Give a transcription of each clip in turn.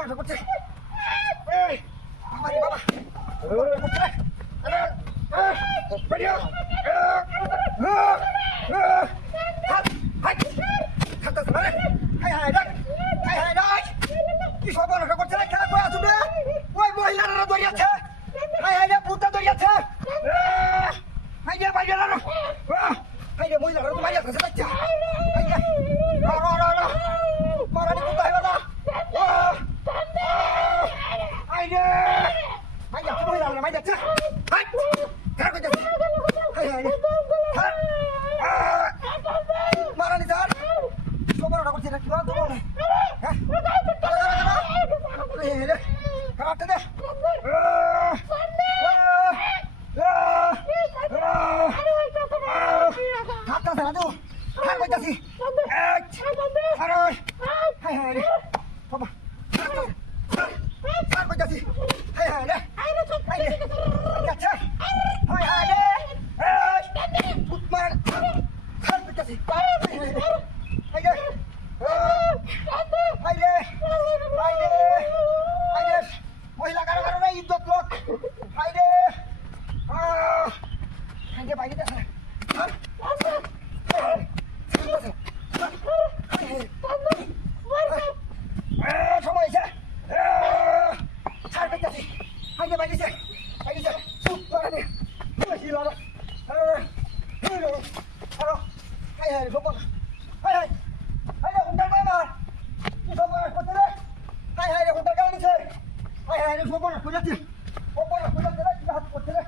বন্ধ করছে এই বাবা রে বাবা বেরিয়ে কি সব বন্ধ করছে রে খেলা কই আসবে ওই মহিলারা দড়িয়েছে হাই হাই রে পুতা দড়িয়েছে হাই রে বাইরে না হাই রে মহিলারা তো মারিয়া আছে বাচ্চা হাই রে মারানি পুতা হইবা না হাই রে হাই রে মহিলারা মারিয়া আছে হাই খেলা কই যাচ্ছে হাই হাই রে মারানি স্যার সব বন্ধ করছে রে কি বলবো হ্যাঁ রে কাটতে দে হাতটা ধরা দাও হাত কইতাছি আরে হাই হাই রে বাবা হাত কইতাছি হাই হাই রে হাই রে আচ্ছা হাই হাই রে উৎমার হাত কইতাছি হাই রে হাই রে হাই রে মহিলা কারো কারো নাই ইজ্জত লোক হাই রে হাই রে বাইরে আছে সময় আছে ছাড় পেয়েছি হাই রে বাইরে বাইরে চুপ করে নে হাই হাই সব হাই হাই হাই রে হুন্ডার মার কি সব করতে রে হাই হাই রে হুন্ডার গাড়ি নিছে হাই হাই রে সব করে যাচ্ছে ওপরে খুঁজে রে কি হাত করতে রে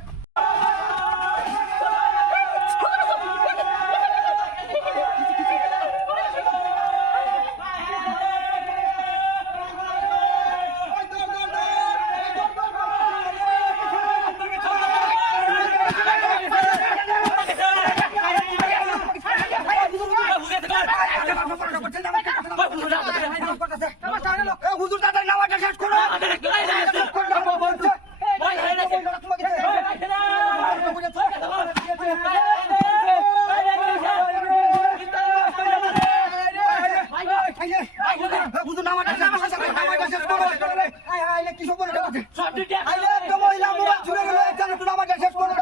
হুজুর দাদার নামাজটা শেষ করো হুজুর নামাজটা শেষ করো কি সব বলে মহিলা মোবাইল ছুড়ে গেল একটু নামাজটা শেষ করো